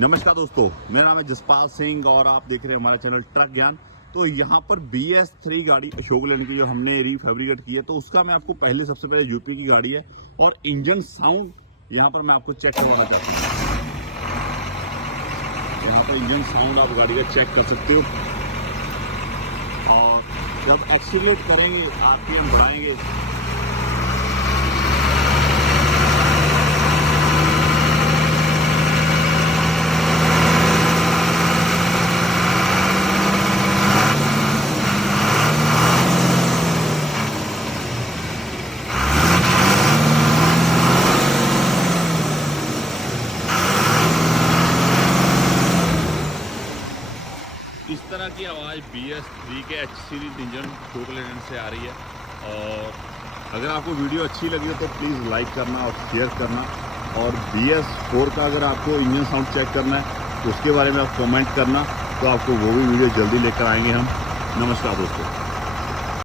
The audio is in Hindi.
नमस्कार दोस्तों, मेरा नाम है जसपाल सिंह और आप देख रहे हैं हमारा चैनल ट्रक ज्ञान। तो यहाँ पर BS3 गाड़ी अशोक लेलैंड की जो हमने रीफैब्रिकेट की है, तो उसका मैं आपको सबसे पहले यूपी की गाड़ी है और इंजन साउंड यहाँ पर मैं आपको चेक करवाना चाहता हूँ। यहाँ पर इंजन साउंड आप गाड़ी का चेक कर सकते हो और जब एक्सीलरेट करेंगे, RPM बढ़ाएंगे, इस तरह की आवाज़ BS3 के H series engine Ashok Leyland से आ रही है। और अगर आपको वीडियो अच्छी लगी हो तो प्लीज़ लाइक करना और शेयर करना। और BS4 का अगर आपको इंजन साउंड चेक करना है तो उसके बारे में आप कमेंट करना, तो आपको वो भी वीडियो जल्दी लेकर आएंगे हम। नमस्कार दोस्तों।